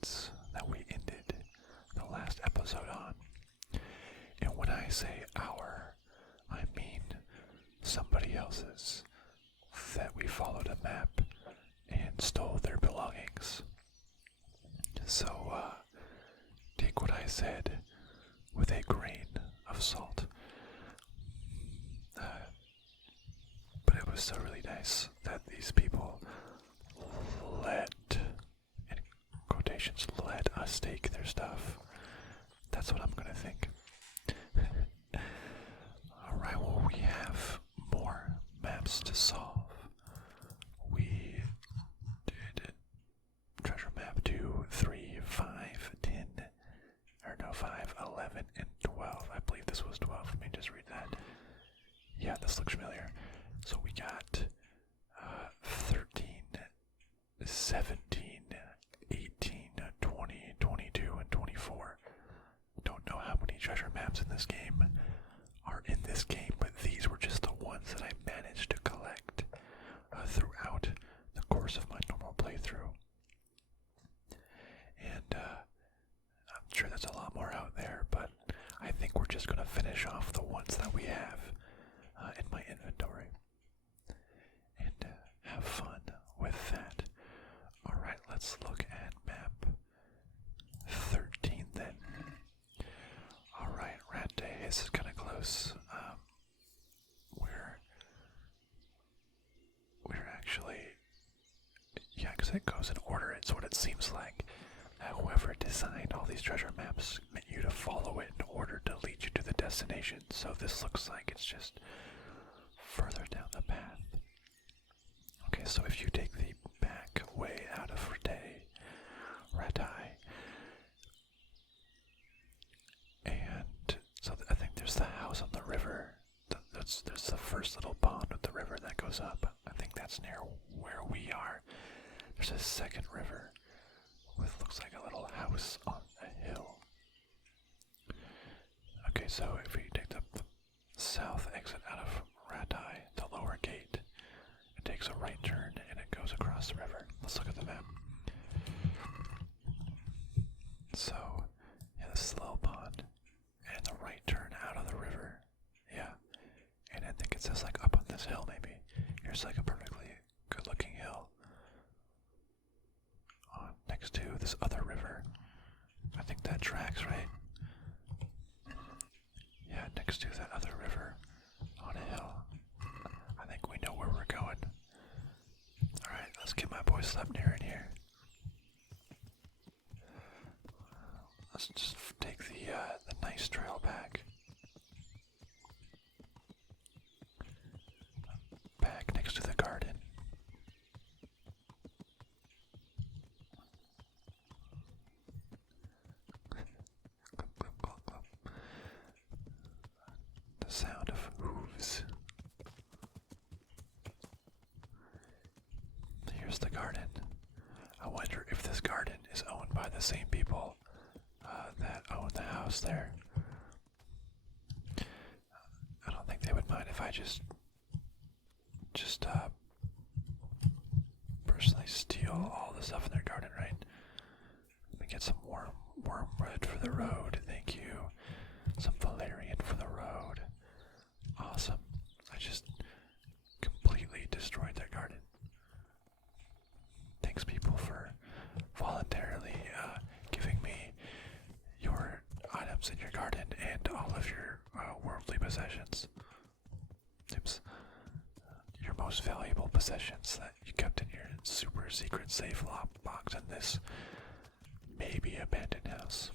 woods that we ended the last episode on. And when I say our, I mean somebody else's, that we followed a map and stole their belongings. So, take what I said with a grain of salt. But it was so really nice that these people let, in quotations, let us take their stuff. That's what I'm gonna think. Alright, well, we have more maps to solve. We did treasure map 2, 3, 5, 10, or no, 5, 11, and 12. I believe this was 12. Let me just read that. Yeah, this looks familiar. So we got 13, 17, 18, 20, 22, and 24. Don't know how many treasure maps in this game are in this game, but these were just the ones that I managed to collect throughout the course of my normal playthrough. And I'm sure there's a lot more out there, but I think we're just going to finish off the ones that we have in my inventory. And have fun with that. Alright, let's look at map 13 then. Alright, Rat Day, this is kind of close. We're actually, yeah, because it goes in order. It's what it seems like. Whoever designed all these treasure maps meant you to follow it in order to lead you to the destination. So this looks like it's just further down the path. Okay, so if you take the back way out of Ratai, and so I think there's the house on the river. There's the first little pond with the river that goes up. I think that's near where we are. There's a second river with looks like a little house on a hill. Okay, so if we take the south exit out of Ratai, the lower gate, it takes a right turn and it goes across the river. Let's look at the map. So, yeah, this is the little pond, and the right turn out of the river. Yeah, and I think it says like up on this hill maybe. Here's like a perfectly good looking hill next to this other river. I think that tracks, right? Yeah, next to that other river on a hill. I think we know where we're going. Alright, let's get my boy Sleipnir in here. Let's just take the nice trail back. Back next to the garden. Clump, clump, clump, clump. The sound of hooves. Here's the garden. I wonder if this garden is owned by the same people that own the house there. I don't think they would mind if I just personally steal all the stuff in their garden, right? Let me get some wormwood for the road, thank you. Some valerian for the road. Awesome. I just completely destroyed their garden. Thanks, people, for voluntarily giving me your items in your garden and all of your worldly possessions. Oops. Your most valuable possessions that you kept in your super secret safe lock box in this maybe abandoned house.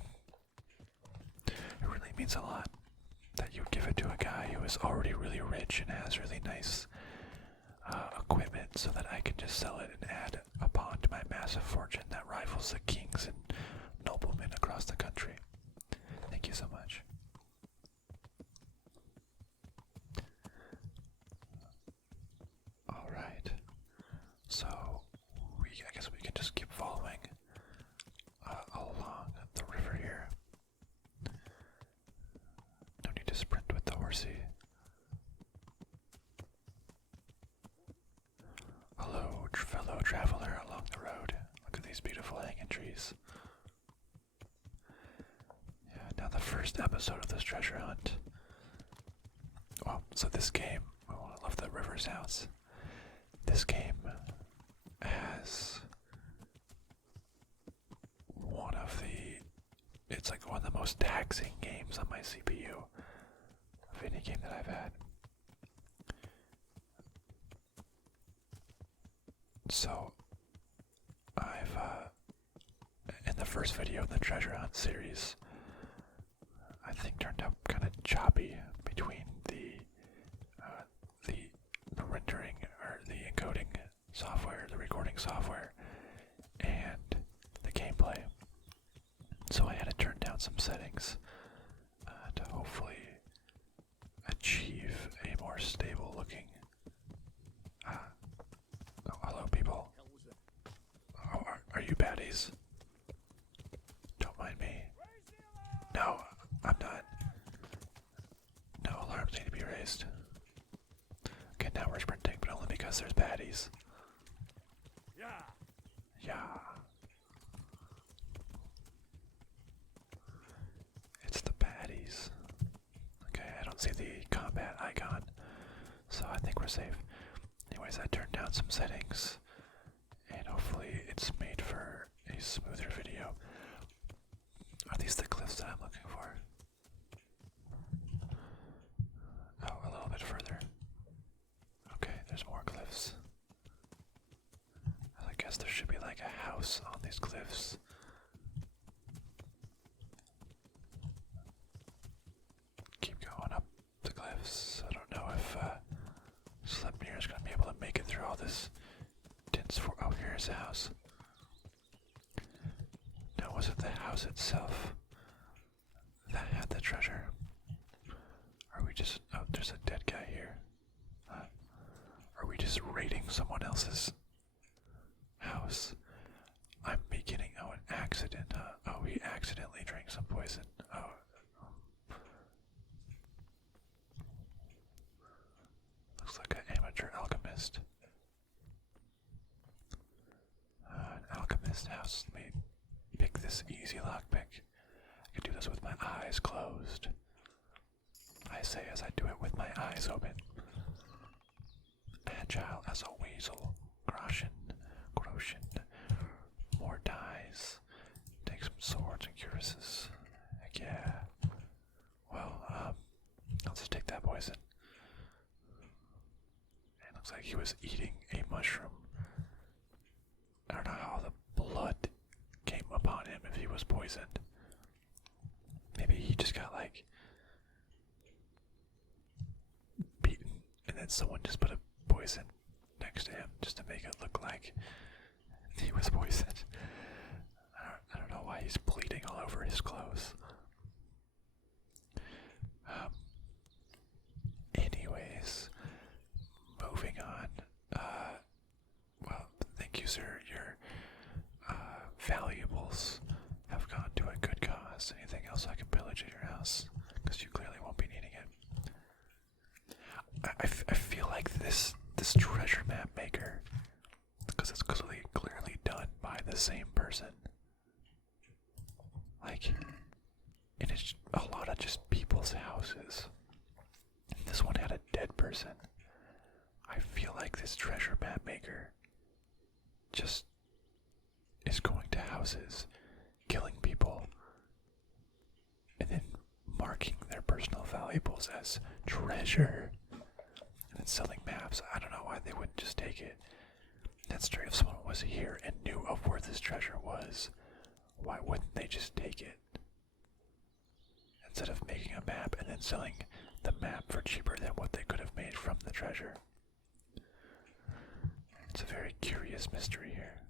It really means a lot that you give it to a guy who is already really rich and has really nice equipment so that I can just sell it and add a pawn to my massive fortune that rivals the kings and noblemen across the country. Thank you so much. Alright, so I guess we can just keep following along the river here. No need to sprint with the horsey. Hello, fellow traveler along the road. Look at these beautiful hanging trees. on the first episode of this treasure hunt. Well, so this game, oh, I love the river sounds. This game has it's like one of the most taxing games on my CPU of any game that I've had. So, I've, in the first video in the treasure hunt series, I think turned out kind of choppy between the rendering or the encoding software, the recording software, and the gameplay. So I had to turn down some settings to hopefully achieve a more stable looking. Oh, hello, people. Oh, are you baddies? Don't mind me. No, I'm not. No alarms need to be raised. Okay, now we're sprinting, but only because there's baddies. Yeah. It's the baddies. Okay, I don't see the combat icon, so I think we're safe. Anyways, I turned down some settings, and hopefully it's made for a smoother video. Are these the cliffs that I'm looking for? Oh, a little bit further. Okay, there's more cliffs. I guess there should be like a house on these cliffs. Keep going up the cliffs. I don't know if Sleipnir is going to be able to make it through all this dense oh, here's a house. No, was it the house itself that had the treasure? Are we just... oh, there's a dead guy here. Are we just raiding someone else's house? I'm beginning... oh, an accident, huh? Oh, he accidentally drank some poison. Oh. Looks like an amateur alchemist. An alchemist house. Let me pick this easy lockpick. I can do this with my eyes closed. I say as I do it with my eyes open. Agile as a weasel. Groshin. More dies. Take some swords and cuirasses. Heck yeah. Well, I'll just take that poison. It looks like he was eating a mushroom. I don't know how the blood came upon him if he was poisoned. Maybe he just got like beaten and then someone just put a poison next to him just to make it look like he was poisoned. I don't know why he's bleeding all over his clothes. Anyways, moving on. Well, thank you, sir. Your valuables have gone to a good cause. Anything else I can pillage at your house? Because you clearly won't be needing it. I feel like this treasure map maker, because it's clearly done by the same person. Like, and it's a lot of just people's houses. This one had a dead person. I feel like this treasure map maker just is going to houses, killing people, and then marking their personal valuables as treasure, and then selling maps. I don't know why they wouldn't just take it. That's true. If someone was here and knew of where this treasure was, why wouldn't they just take it? Instead of making a map and then selling the map for cheaper than what they could have made from the treasure. It's a very curious mystery here.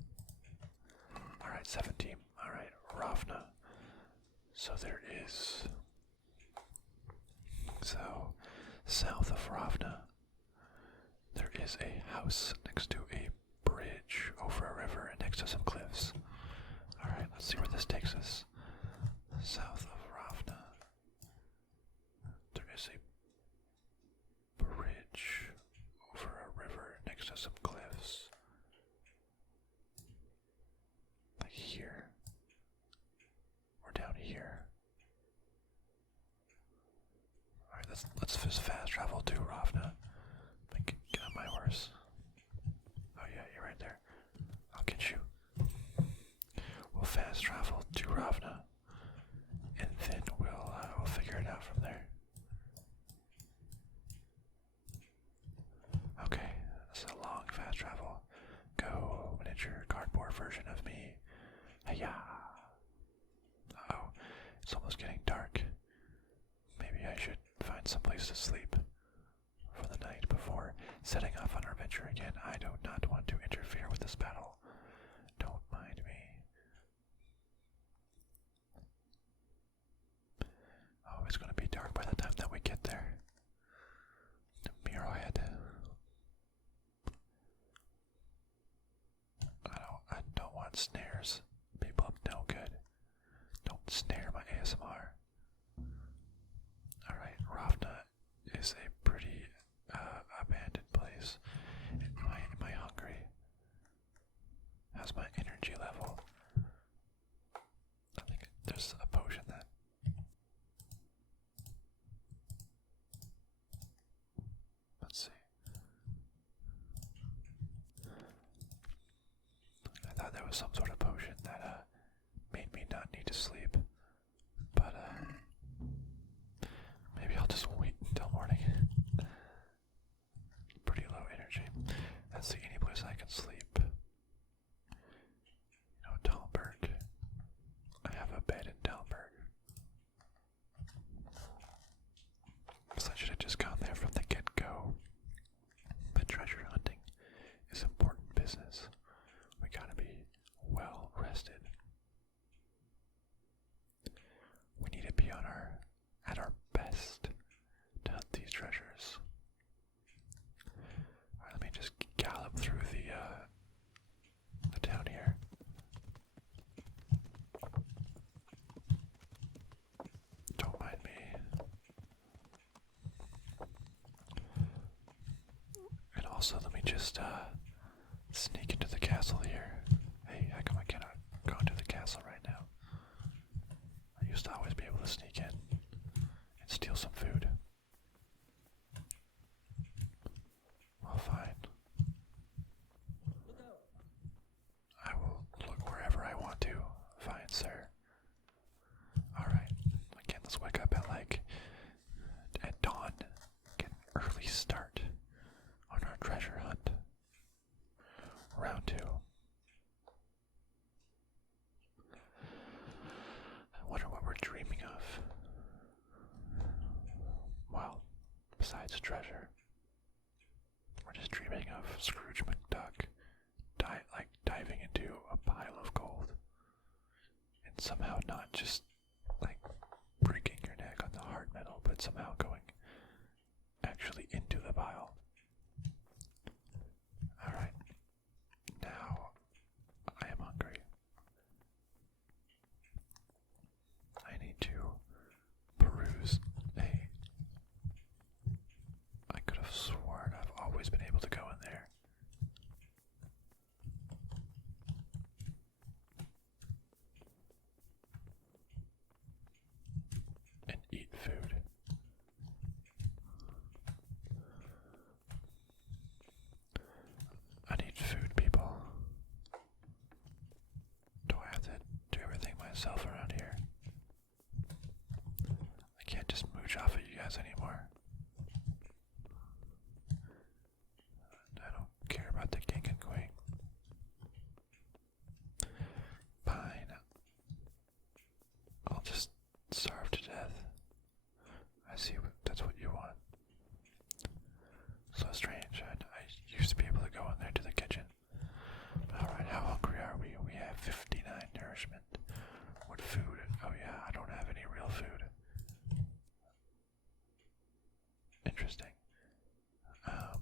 Alright, 17. Alright, Ravna. So there is... so, south of Ravna, there is a house next to a bridge over a river and next to some cliffs. Alright, let's see where this takes us. South of Ravna, there is a bridge over a river next to some cliffs. Like here. Or down here. travel to Ravna. Get on my horse. Oh yeah, you're right there. I'll get you. We'll fast travel to Ravna, and then we'll figure it out from there. Okay, this is a long fast travel. Go miniature cardboard version of me. Hiya! Oh, it's almost getting dark. Maybe I should find some place to sleep for the night before setting off on our venture again. I do not want to interfere with this battle. Don't mind me. Oh, it's going to be dark by the time that we get there. Mirrorhead. I don't want snares. People up no good. Don't snare my ASMR. Alright, Ravna is a pretty abandoned place. Am I hungry? How's my energy level? I think there's a potion that... Let's see. I thought there was some sort of potion that made me not need to sleep. But maybe I'll just wait until morning. Pretty low energy. Let's see, any place I can sleep. You know, Talberg. I have a bed in Talberg. Guess I should have just gone there from the get-go. But treasure hunting is important business. We gotta be well rested. We need to be at our best to hunt these treasures. Alright, let me just gallop through the town here. Don't mind me. And also let me just sneak into the castle here. Hey, how come I cannot go into the castle right now? I used to always be able to sneak in and steal some food. Well, fine. I will look wherever I want to. Fine, sir. Alright. Again, let's wake up at dawn. Get an early start on our treasure hunt. Round 2. I wonder what we're dreaming of. Well, besides treasure, we're just dreaming of Scrooge McDuck diving into a pile of gold and somehow not just breaking your neck on the hard metal, but somehow going actually into the pile. Alright, now I am hungry. I need to peruse I could have sworn I've always been able to go in there. And eat food. I need food, people. Do I have to do everything myself around here? I can't just mooch off of you guys anymore. I don't care about the king and queen. Fine. I'll just starve to death. I see that's what you want. So strange. I used to be able to go in there to the kitchen. Alright, how hungry are we? We have 59 nourishment. What food? Oh yeah, I don't have any real food. Interesting. Well,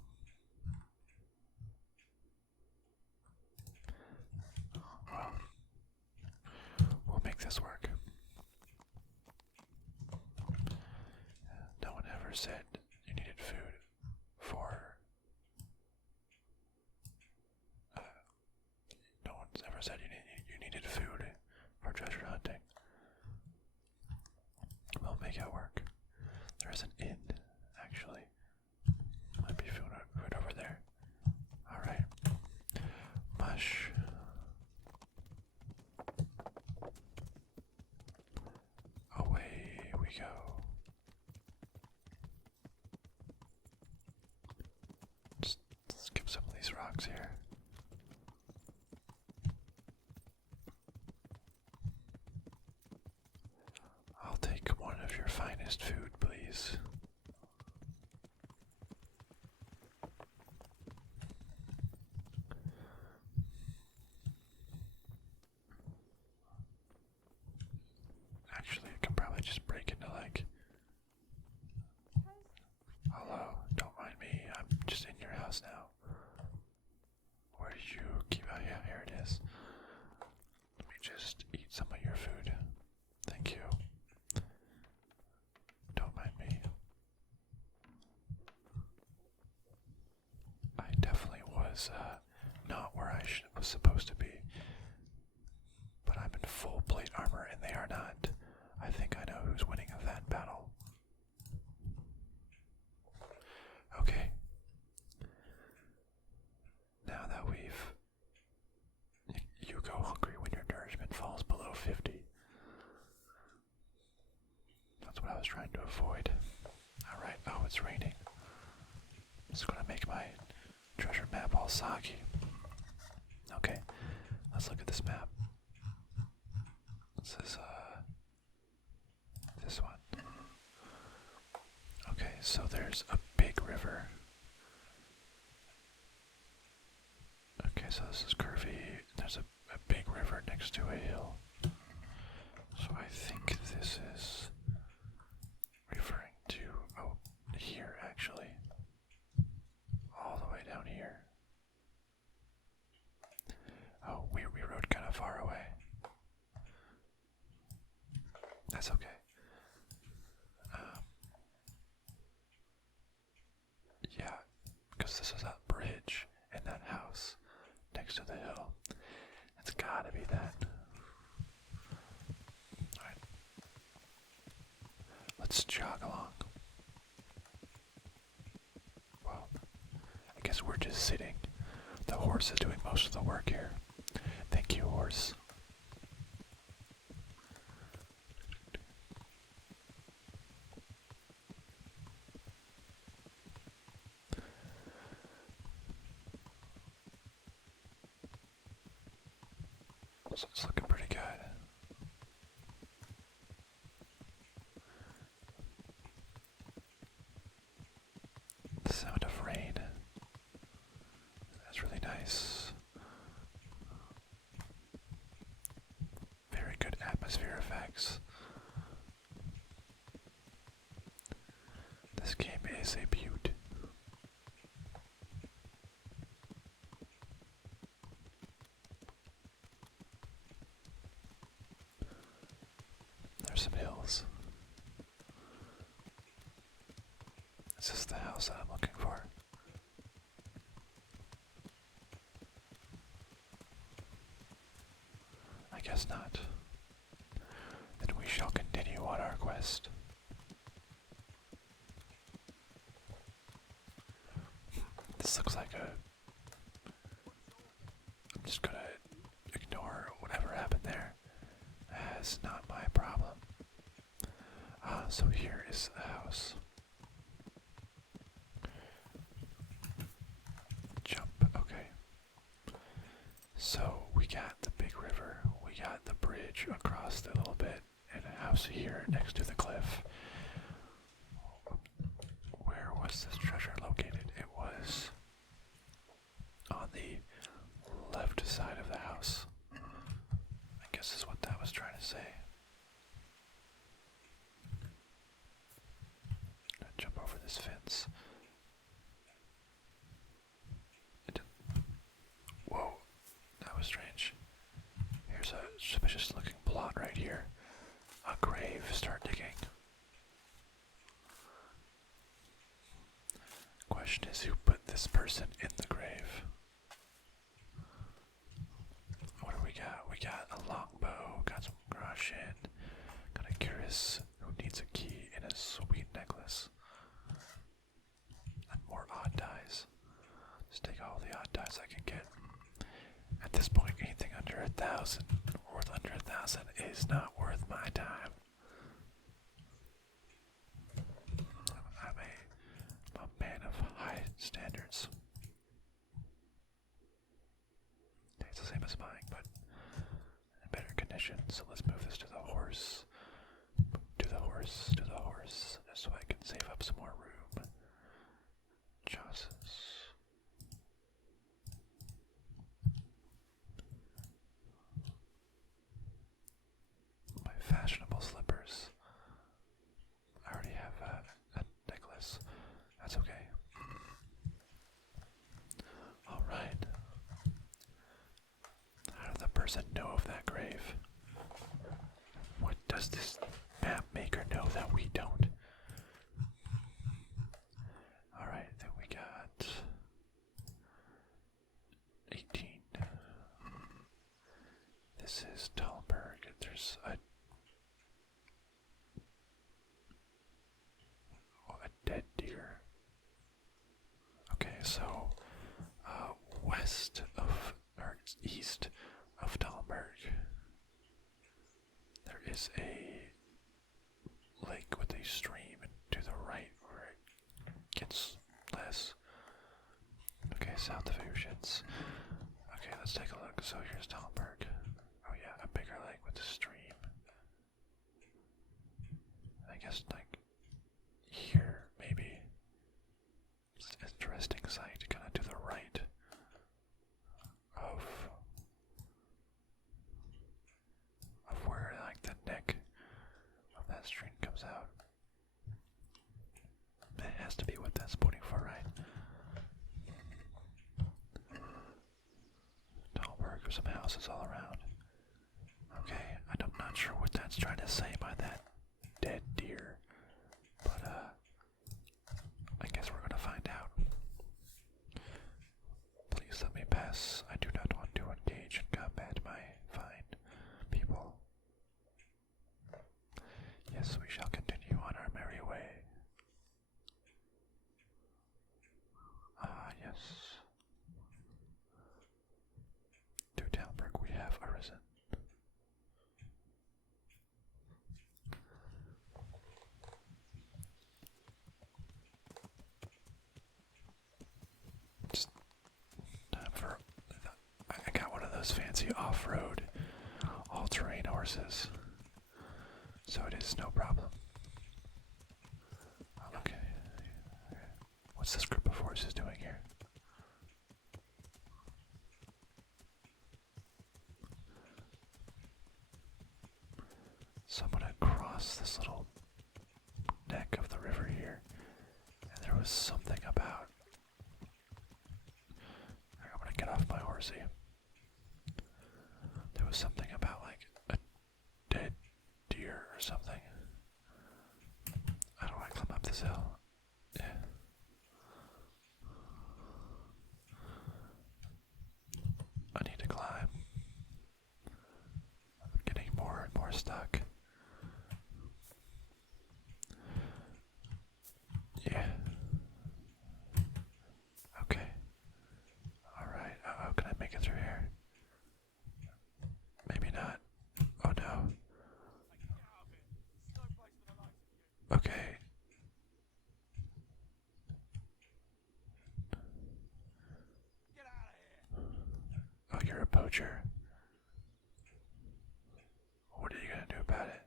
we'll make this work. No one ever said you needed food for... no one's ever said you needed food for treasure hunting. We'll make it work. There is an inn, actually. gosh. Away we go. Just skip some of these rocks here. I'll take one of your finest food, please. Actually, I can probably just break into like... Hello, don't mind me, I'm just in your house now. Where did you keep... Oh yeah, here it is. Let me just eat some of your food. Thank you. Don't mind me. I definitely was not where I was supposed to be. But I'm in full plate armor and they are not. I think I know who's winning that battle. Okay. Now that you go hungry when your nourishment falls below 50. That's what I was trying to avoid. Alright, oh, it's raining. It's gonna make my treasure map all soggy. Okay, let's look at this map. This is, this one. Okay, so there's a big river. Okay, so this is curvy. There's a big river next to a hill. So I think this is referring to, oh, here actually. All the way down here. Oh, we rode kind of far away. That's okay. Yeah, because this is that bridge and that house next to the hill. It's gotta be that. Alright. Let's jog along. Well, I guess we're just sitting. The horse is doing most of the work here. Thank you, horse. So it's looking pretty good. The sound of rain. That's really nice. Very good atmosphere effects. This game is a beaut. There's some hills. Is this the house that I'm looking for? I guess not. Then we shall continue on our quest. This looks like a... I'm just gonna ignore whatever happened there. That's not my problem. So here is the house. Jump, okay. So we got the big river, we got the bridge across a little bit, and a house here next to the cliff. Where was this treasure located? It was on the left side of the house. I guess is what that was trying to say. Jump over this fence. Whoa, that was strange. Here's a suspicious looking plot right here. A grave, start digging. Question is, who put this person in the grave? What do we got? We got a longbow, got some groschen, got a cuirass who needs a key and a sweet necklace. And more odd dies. Just take all the odd dies I can get. At this point, anything under 1,000, worth under 1,000, is not worth my time. I'm a man of high standards. It's the same as mine, but in better condition. So let's move this to the horse. To the horse, to the horse, so I can save up some more room. Chassis. My fashionable slippers. I already have a necklace. That's okay. Alright. How did the person know of that grave? What does this map maker know that we don't? Alright, then we got 18. This is Talberg. There's a dead deer. Okay, so west of, or east of Talberg, there is a lake with a stream, and to the right where it gets less. Okay, south of Oceans. Okay, let's take a look. So here's Talberg. Oh yeah, a bigger lake with a stream. I guess like here, maybe. It's an interesting site, kind of to the right of where like the neck of that stream comes out. It has to be what that's pointing for, right? Talberg with some houses all around. Okay, I'm not sure what that's trying to say by that dead deer, but I guess we're gonna find out. Please let me pass. I do not want to engage in combat, my fine people. Yes, we shall continue on our merry way. Ah, yes. To Talberg we have arisen. Just time for. I got one of those fancy off-road, all-terrain horses, so it is no problem. Okay. What's this group of horses doing here? So I'm gonna cross this little neck of the river here, and there was something about. I'm gonna get off my horsey. There was something about like a dead deer or something. How do I climb up this hill? Yeah. I need to climb. I'm getting more and more stuck. Yeah. Okay. Alright. Oh, can I make it through here? Maybe not. Oh no. Okay. Oh, you're a poacher. What are you gonna do about it?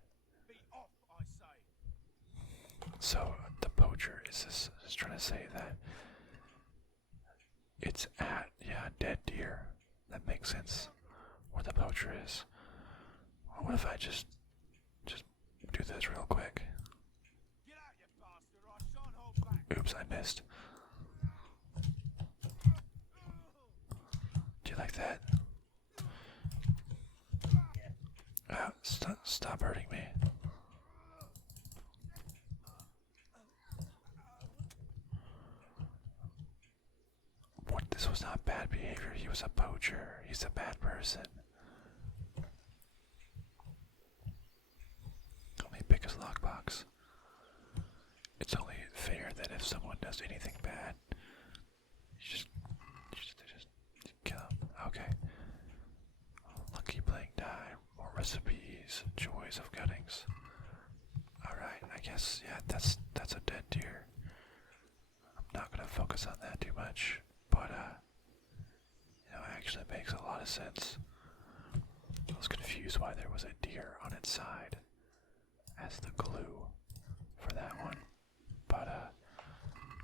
So the poacher is trying to say that it's at dead deer. That makes sense. Where the poacher is. Well, what if I just do this real quick? Oops, I missed. Do you like that? Stop hurting me. What? This was not bad behavior. He was a poacher. He's a bad person. Let me pick his lockbox. It's only fair that if someone does anything bad, you just kill him. Okay. recipes, joys of cuttings. Alright, I guess, yeah, that's a dead deer. I'm not gonna focus on that too much, but, you know, it actually makes a lot of sense. I was confused why there was a deer on its side as the glue for that one, but,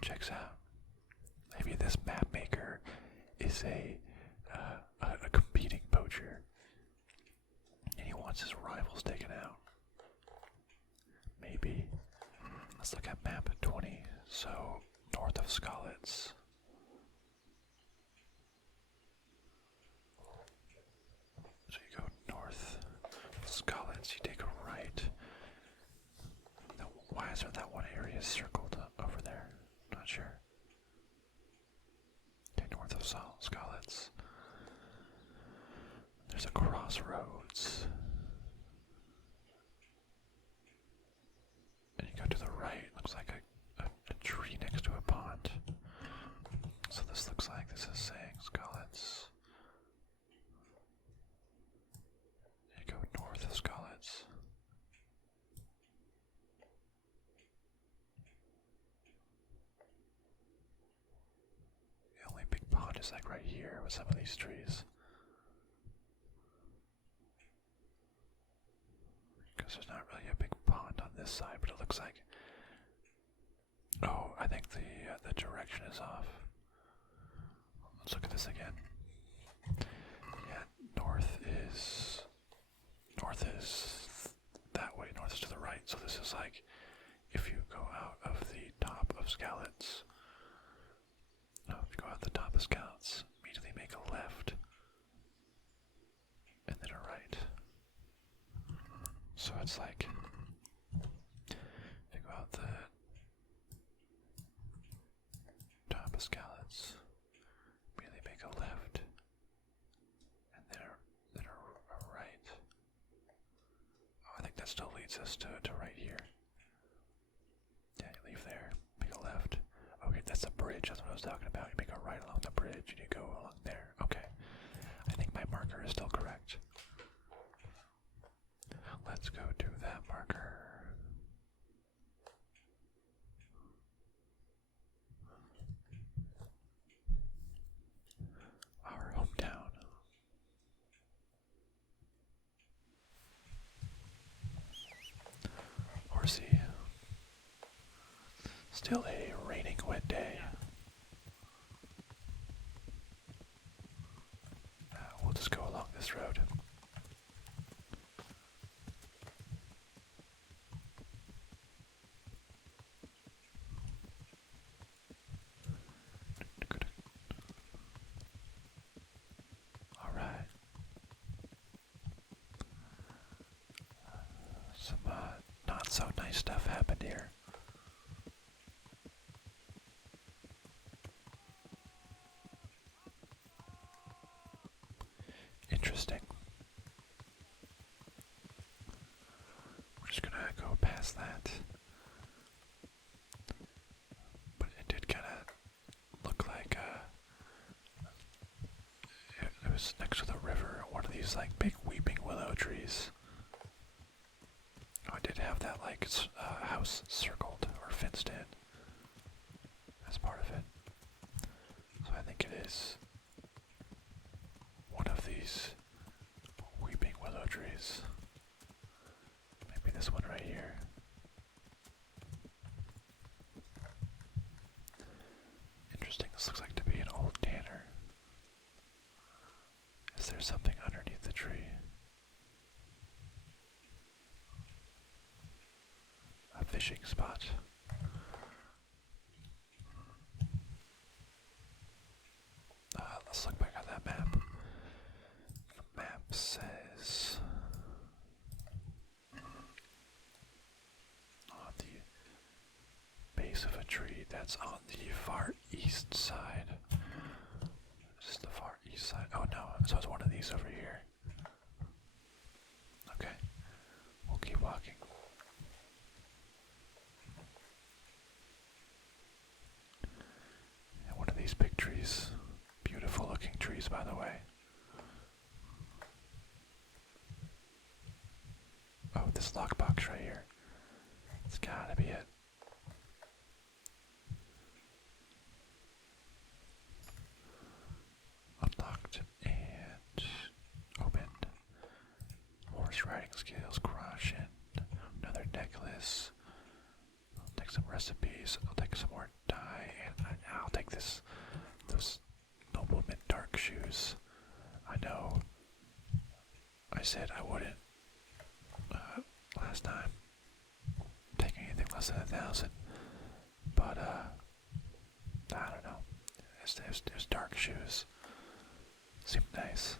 checks out. Maybe this map maker is a competing poacher, and he wants his rivals taken out. Maybe. Let's look at map 20. So, north of Scarlets. So you go north of Scarlets, you take a right. Now, why is there that one area circled over there? Not sure. Okay, north of Scarlets. There's a crossroads. And you go to the right, looks like a tree next to a pond. So this looks like this is saying Scarlets. You go north of Scarlets. The only big pond is like right here with some of these trees. Because there's not really a big pond on this side, but it looks like. Oh, I think the direction is off. Let's look at this again. Yeah, north is that way. North is to the right. So this is like if you go out of the top of Scarlets. No, if you go out the top of Scarlets, immediately make a left, and then a right. So it's like, think about the top of Scarlets, immediately make a left, and then a right. Oh, I think that still leads us to right here. Yeah, you leave there, make a left. Okay, that's the bridge, that's what I was talking about. You make a right along the bridge, and you go along there. Okay, I think my marker is still correct. Let's go to that marker. Our hometown. Horsey. Still a raining wet day. We'll just go along this road. Alright. Some not so nice stuff happened here. Interesting. We're just gonna go past that. But it did kind of look like it was next to the river, one of these like big weeping willow trees. Oh, it did have that like house circled or fenced in as part of it. So I think it is one of these weeping willow trees. Maybe this one right here. Interesting, this looks like to be an old tanner. Is there something underneath the tree? A fishing spot. Let's look back at that map. The map says on the base of a tree that's on the far east side. This is the far east side. Oh no, so it's one of these over here. Okay, we'll keep walking. And one of these big trees. Beautiful looking trees, by the way. this lockbox right here. It's gotta be it. Unlocked and opened. Horse riding skills, caution. Another necklace. I'll take some recipes. I'll take some more dye, and I'll take those nobleman dark shoes. I know. I said I wouldn't last time take anything less than 1,000, but I don't know. It was dark shoes. Seemed nice.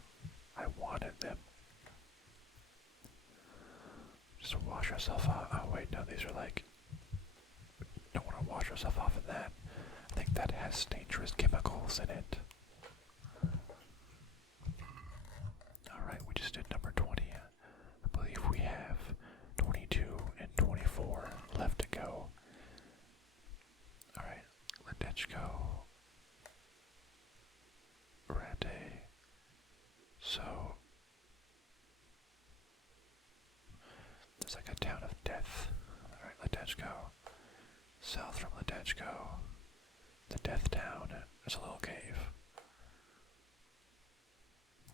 I wanted them. Just wash ourselves off. Oh wait, no, these are like. Don't want to wash ourselves off of that. I think that has dangerous chemicals in it. Alright, we just did number 20. I believe we have 22 and 24 left to go. Alright, Ledechko. Rate. So, there's like a town of death. Alright, Ledechko. South from Ledechko. The death town. There's a little cave.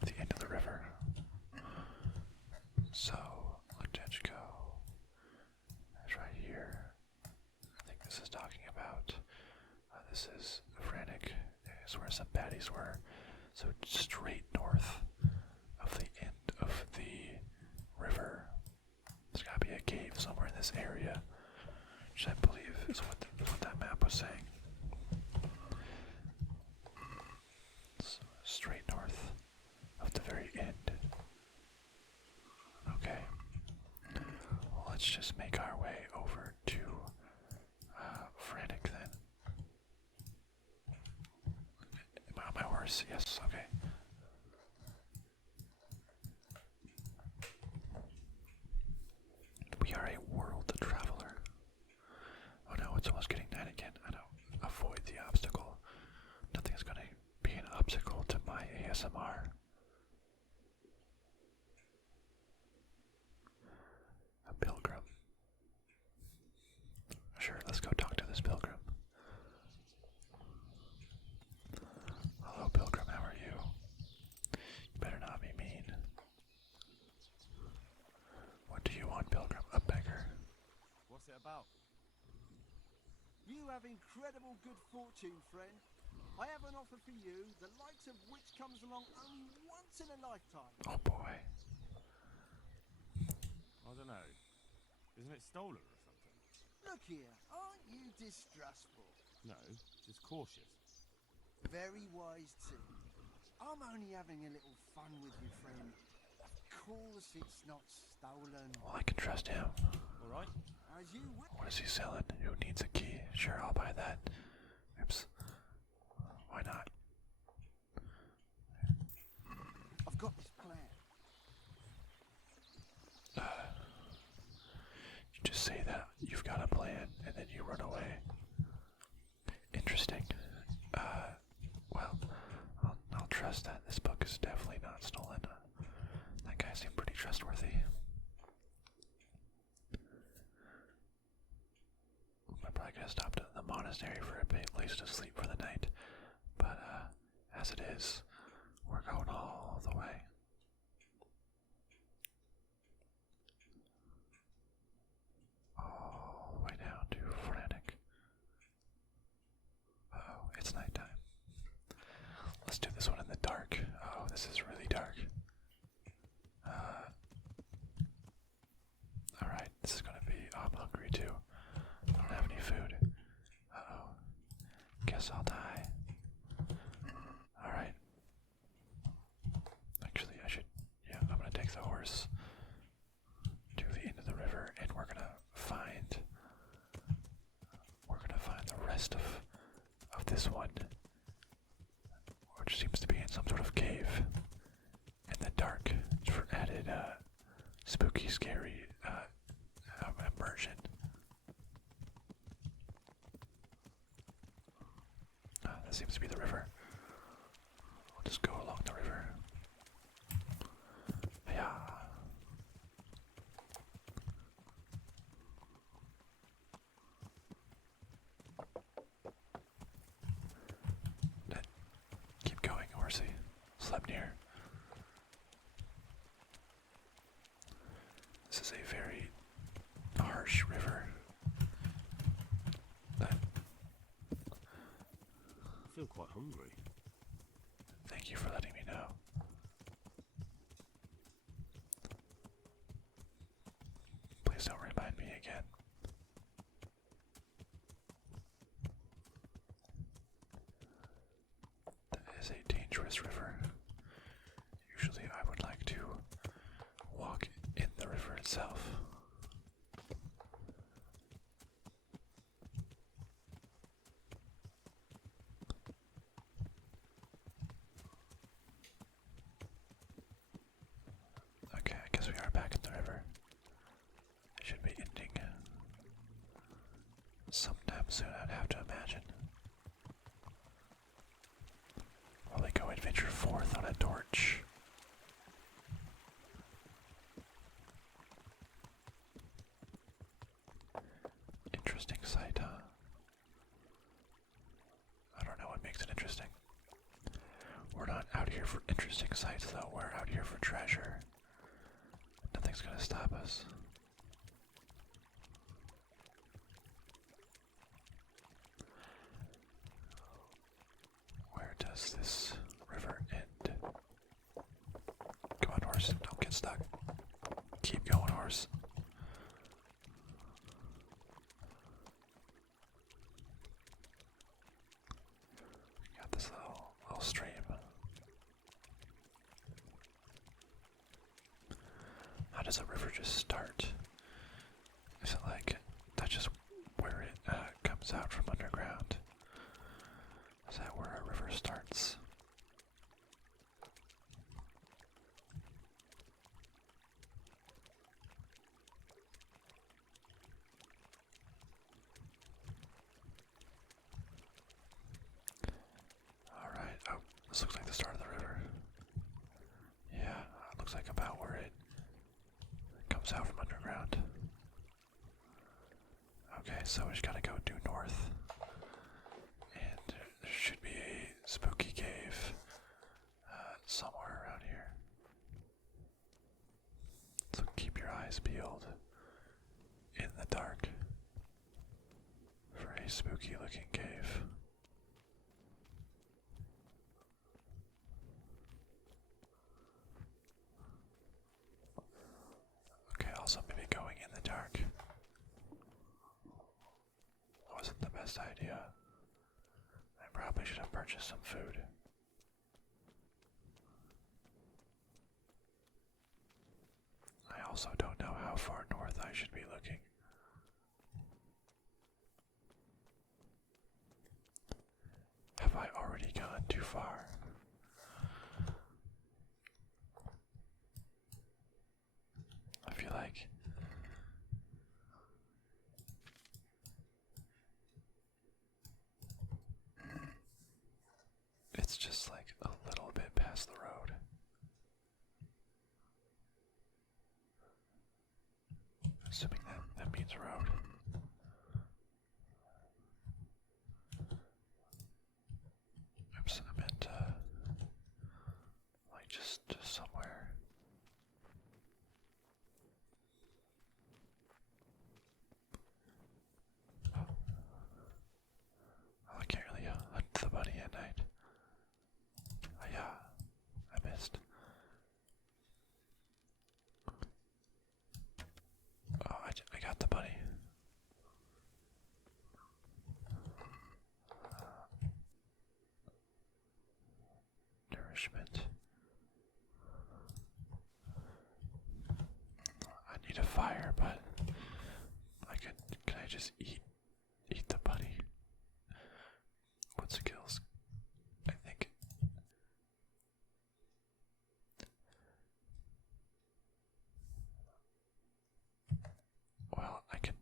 At the end of the river. So, Ledechko is right here. I think this is talking about. This is Frantic. This is where some baddies were. So straight north of the end of the river. There's gotta be a cave somewhere in this area, which I believe is what that map was saying. So straight north of the very end. Okay. Well, let's just make our way over to Frantic then. Am I on my horse? Yes, okay. We are a world traveler. Oh no, it's almost getting night again. I know. Avoid the obstacle. Nothing is going to be an obstacle to my ASMR. A pilgrim. Sure, let's go talk to this pilgrim. Hello, pilgrim, how are you? You better not be mean. What do you want, pilgrim? A beggar. What's it about? You have incredible good fortune, friend. I have an offer for you, the likes of which comes along only once in a lifetime. Oh boy. I don't know. Isn't it stolen or something? Look here, aren't you distrustful? No, just cautious. Very wise too. I'm only having a little fun with you, friend. Of course it's not stolen. Well, I can trust him. All right. As you will. What is he selling? Who needs a key? Sure, I'll buy that. Oops. Why not? I've got this plan. You just say that you've got a plan and then you run away. Interesting. Well, I'll trust that. This book is definitely not stolen. That guy seemed pretty trustworthy. I'm probably gonna stop at the monastery for a place to sleep for the night. But, as it is, we're going all the way. All the way down to Frantic. Uh-oh, it's nighttime. Let's do this one in the dark. Oh, this is really dark. Alright, this is gonna be. Oh, I'm hungry too. I don't have any food. Uh-oh. Guess I'll die. Alright. Actually, I should. Yeah, I'm gonna take the horse to the end of the river and we're gonna find. The rest of this one, which seems to be in some sort of cave in the dark for added spooky, scary immersion. That seems to be the river. We'll just go along the river. Yeah. here. This is a very harsh river. I feel quite hungry. Thank you for letting me know. Please don't remind me again. That is a dangerous river. Usually I would like to walk in the river itself. Okay, I guess we are back in the river. It should be ending sometime soon, I'd have to imagine. While we go adventure forth on a torch. Interesting sight, huh? I don't know what makes it interesting. We're not out here for interesting sights, though. We're out here for treasure. Nothing's gonna stop us. Where does this river end? Come on, horse. Don't get stuck. Keep going, horse. Got this little stream. How does a river just start? Is it like that's just where it comes out from underground? Is that where a river starts? Alright, oh, this looks like the start of the river. Yeah, it looks like about where it comes out from underground. Okay, so we just gotta go due north. And there should be a spooky cave somewhere around here. So keep your eyes peeled in the dark for a spooky looking cave. Okay, also maybe going in the dark wasn't the best idea. I probably should have purchased some food. I also don't know how far north I should be looking. Have I already gone too far? I feel like it's just like a little bit past the road. Assuming that means road. Oops, I meant like just somewhere. Oh, I can't really hunt the bunny at night. Oh yeah, I missed. Oh, I got the bunny. Nourishment. I need a fire, but can I just eat the bunny? What skills? I think. Well, I can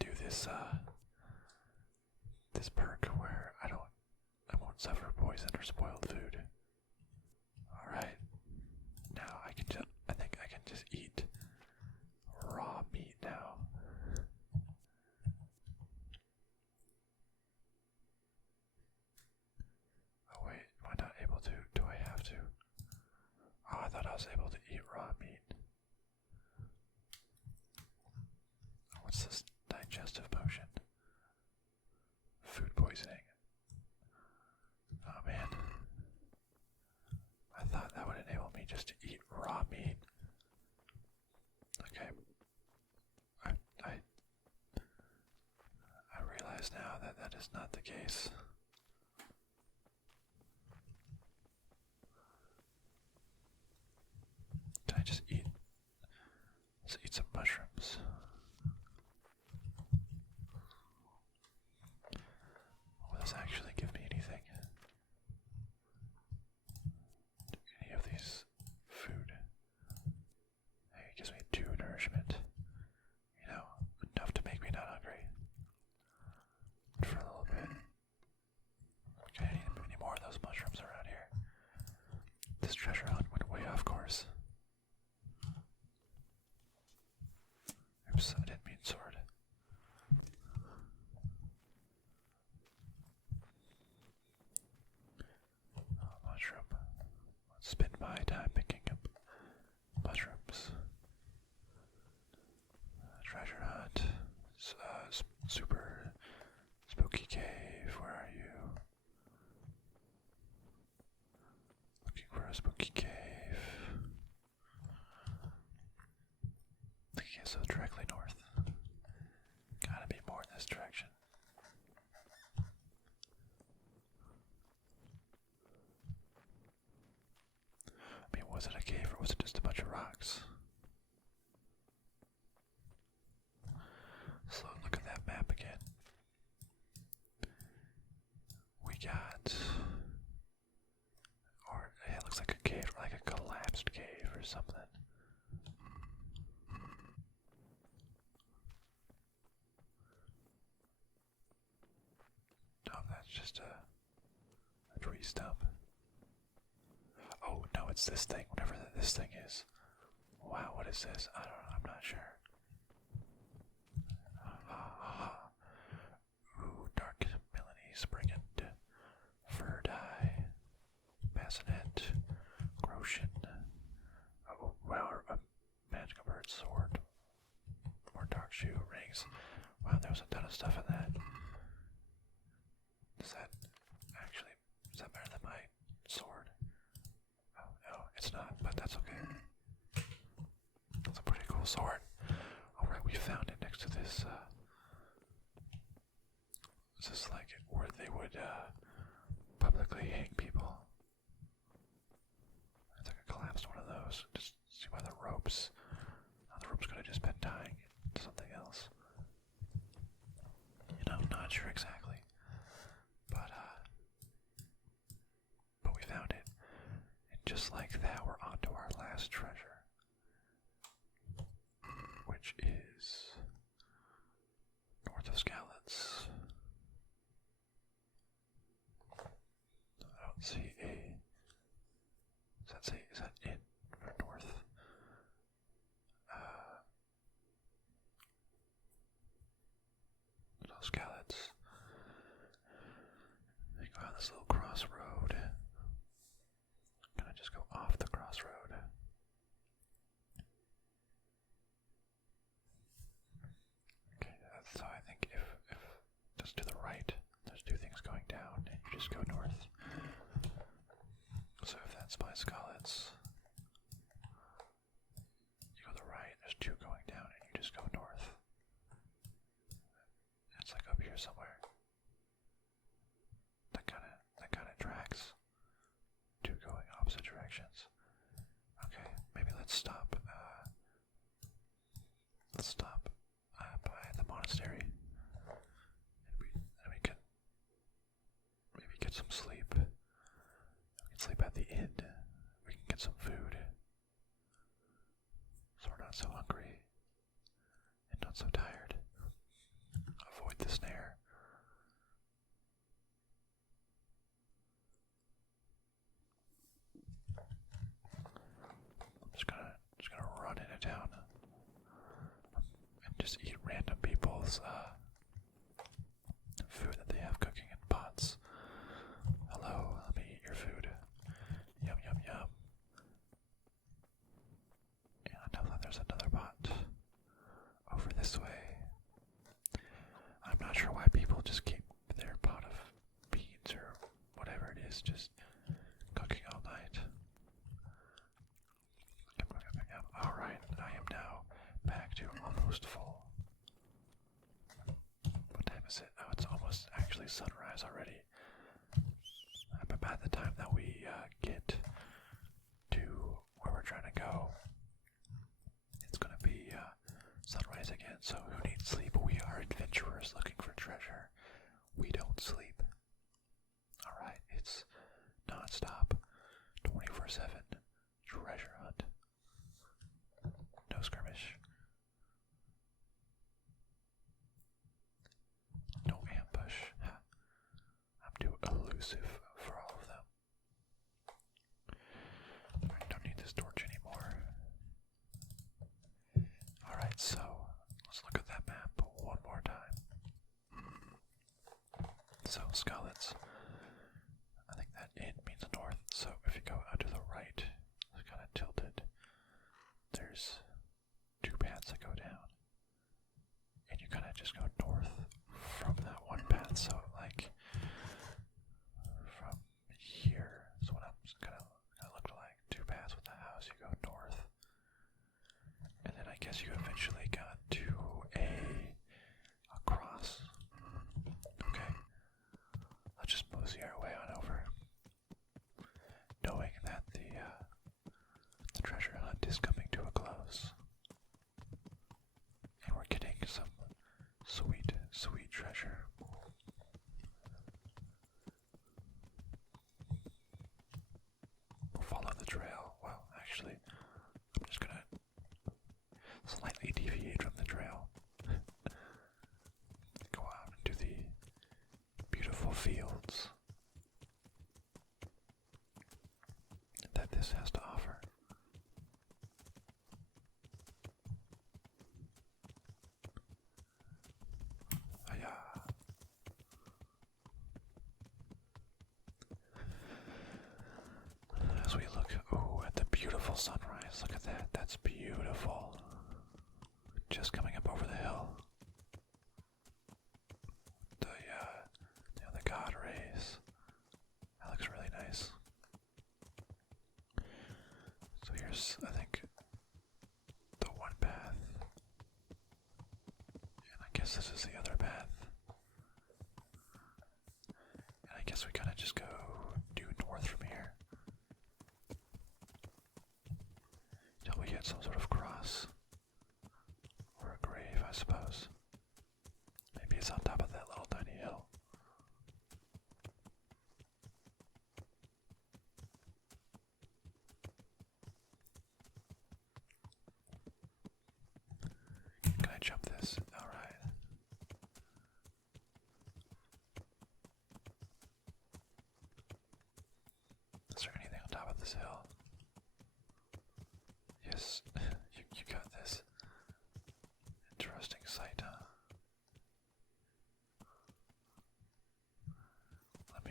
do this this perk where I won't suffer poison or spoiled food. Alright. Now I think I can just eat raw meat now. Oh wait, am I not able is not the case. Can I just eat? Let's eat some mushrooms. Will this actually give me anything? Any of these food? Hey, it gives me 2 nourishment. You know, enough to make me not hungry. For a little bit. Okay, I need any more of those mushrooms around here. This treasure hunt went way off course. Oops, I didn't mean sword. Oh, mushroom. Let's spend my time picking up mushrooms. Treasure hunt. Super spooky cave. Where are you? Looking for a spooky cave. Okay, so directly north. Gotta be more in this direction. I mean, was it a cave or was it just a bunch of rocks? So look at that map again. We got, or it looks like a cave, like a collapsed cave or something. No, that's just a tree stump. Oh no, it's this thing. Whatever this thing is. Wow, what is this? I don't know. I'm not sure. Ooh, dark Milanese brigand, fur dye, bassinet, Groshen. Oh wow, a magical bird sword, more dark shoe rings. Wow, there was a ton of stuff in that. Is that better than my sword? Oh no, it's not, but that's okay. That's a pretty cool sword. Alright, we found it next to this, is this like where they would, publicly hang people? I think I collapsed one of those. Just see by the ropes. Oh, the ropes could have just been tying to something else. You know, not sure exactly. But we found it. And just like that, we're on to our last treasure. Which is north of Skalitz. I don't see a... Is that in or north? No, Skalitz. I go on this little crossroad. Can I just go off the crossroad? Okay, so I think if just to the right, there's 2 things going down, and you just go north. So if that's by Skalitz, you go to the right, there's 2 going down, and you just go north. It's like up here somewhere. That kind of tracks. 2 going opposite directions. Okay, maybe let's stop. Let's stop by the monastery, and we can maybe get some sleep. We can sleep at the inn. We can get some food, so we're not so hungry and not so tired. Avoid the snare. I'm just gonna run into town and just eat random people's food that they have cooking in pots. Hello, let me eat your food. Yum yum yum. And I know that there's another pot over this way. I'm not sure why people just keep their pot of beans or whatever it is just cooking all night. Alright, I am now back to almost full. What time is it? Oh, it's almost actually sunset. 24/7 treasure hunt. No skirmish. No ambush. I'm too elusive for all of them. I don't need this torch anymore. Alright, so let's look at that map one more time. So, Scarlets. I think that in means north, so if you go out to the right, it's kind of tilted. There's two paths that go down. And you kind of just go north from that one path, so like from here is what I'm gonna look like. Two paths with the house, you go north. And then I guess you eventually got to a cross. Okay. Let's just mosey our way on over. Knowing that the treasure hunt is coming to a close. And we're getting some sweet, sweet treasure. We'll follow the trail. Well, actually, I'm just gonna slightly deviate from the trail. Go out into the beautiful fields that this has to offer. As we look, at the beautiful sunrise, look at that, that's beautiful. Just coming up over the hill. The god rays. That looks really nice. So here's, I think, the one path. And I guess this is the other path. And I guess we kind of just go due north from here. Till we hit some sort of cross. Or a grave, I suppose. Maybe it's on top of that little tiny hill. Can I jump this? Alright. Is there anything on top of this hill? Yes, you got this. Interesting sight, huh? Let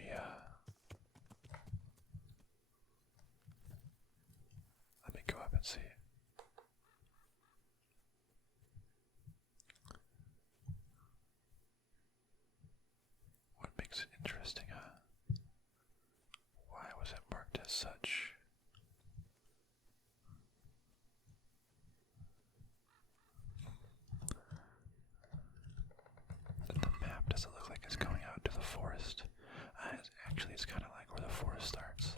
me go up and see. What makes it interesting, huh? Why was it marked as such? The map doesn't look like it's going out to the forest. Actually, it's kind of like where the forest starts.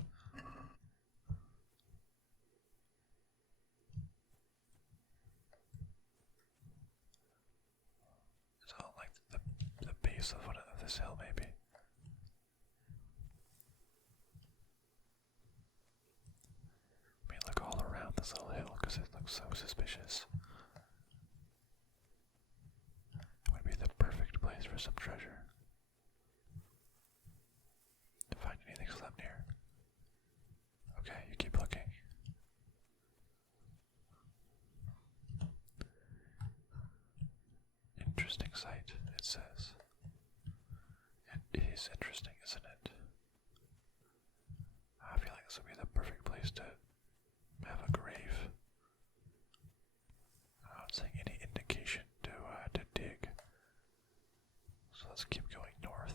It's all like the base of this hill, maybe. I mean, look all around this little hill because it looks so suspicious. It would be the perfect place for some treasure. Find anything slept near. Okay, you keep looking. Interesting sight, it says. It is interesting, isn't it? I feel like this would be the perfect place to have a grave. I'm not seeing any indication to dig. So let's keep going north.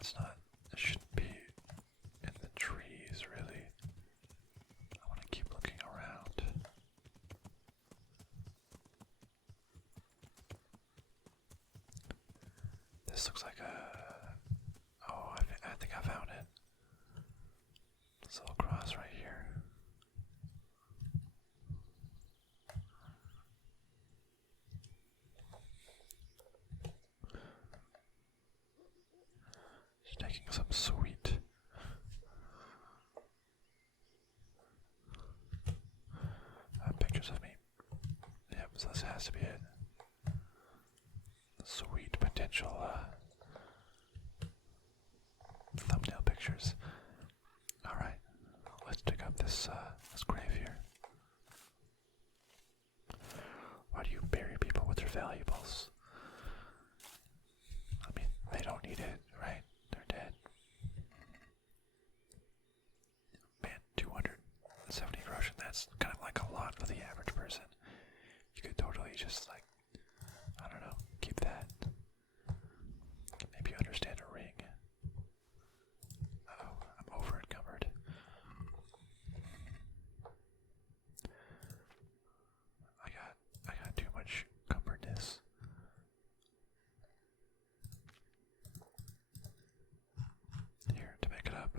It's not, it shouldn't be in the trees, really. I want to keep looking around. This looks like a... Oh, I think I found it. This little cross right here. taking some sweet. Pictures of me. Yep, so this has to be it. Sweet potential thumbnail pictures. Alright, let's dig up this grave here. Why do you bury people with their valuables? I mean, they don't need it, right? They're dead. Man, 270 groschen, that's kind of like a lot for the average person. You could totally just, like, I don't know, keep that. Maybe you understand a ring. Uh-oh, I'm over encumbered. I got too much encumberedness. Here, to make it up,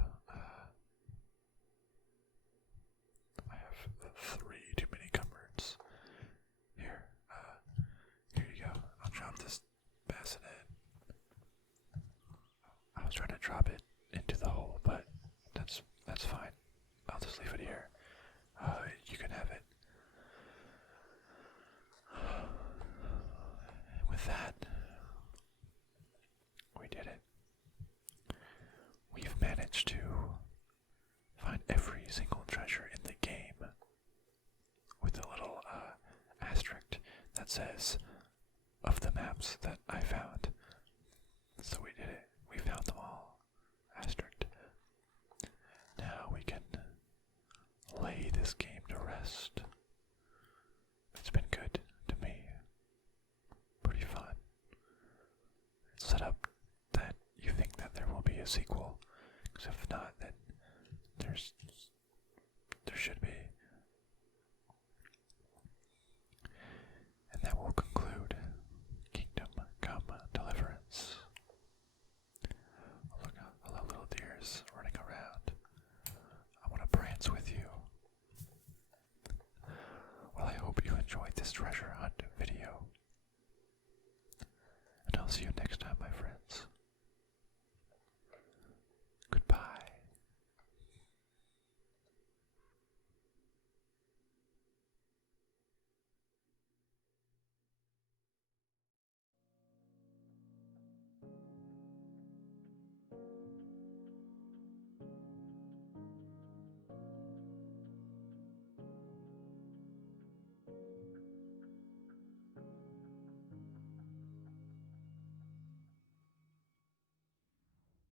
I have 3 too many cupboards. Here, here you go. I'll drop this bassinet. I was trying to drop it into the hole, but that's fine. I'll just leave it here. You can have it. With that, we did it. We've managed to find every single treasure in the game with a little asterisk that says of the maps that I found. So we did it. We found them all. Asterisk. Now we can lay this game to rest. It's been good to me. Pretty fun. It's set up that you think that there will be a sequel, because if not, then there should be. And that will conclude Kingdom Come Deliverance. Oh, look, hello little deers running around. I want to prance with you. Well, I hope you enjoyed this treasure hunt video. And I'll see you next